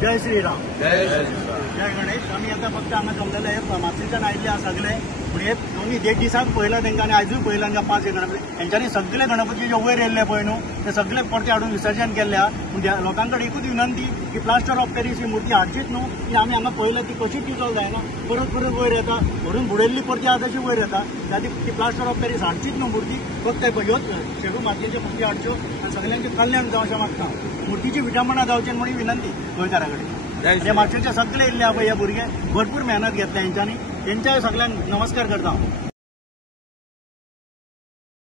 जय श्रीराम. जय श्रीराम. जय गणेश. आम्ही आता फक्त हांगा जमलेले हे मातशेच्यान आयिल्ले आहा सगळे. पूण हे दोन्ही देड दिसाक पयला तेंकां आनी आयजूय पयला हांगा 5 गणपती हेंच्यांनी सगळे गणपती जे वयर येयल्ले पळय न्हू ते सगळे परते हाडून विसर्जन केल्ले आहा. पूण लोकांकडे एकूच विनंती की प्लास्टर ऑफ पॅरिस ही मुर्ती हाडचीच न्हू की आमी हांगा पयला ती कशीच टिचोवंक जायना. परत परत वयर येता व्हरून बुडयल्ली परती आहा तशी वयर येता. त्या ती प्लास्टर ऑफ पॅरिस हाडचीच न्हू मुर्ती. फक्त ह्योच शेडू मातयेच्यो मुर्ती हाडच्यो आनी सगळ्यांचें कल्याण जावं अशें मागता. मुर्तीची विटंबना जावचें म्हणून विनंती गोंयकारा कडेन. हे म्हापशेचे सगळे येयल्ले आहा पळय हे भुरगे भरपूर मेहनत घेतल्या हेंच्यांनी. तेंच्या सगळ्यांक नमस्कार करता.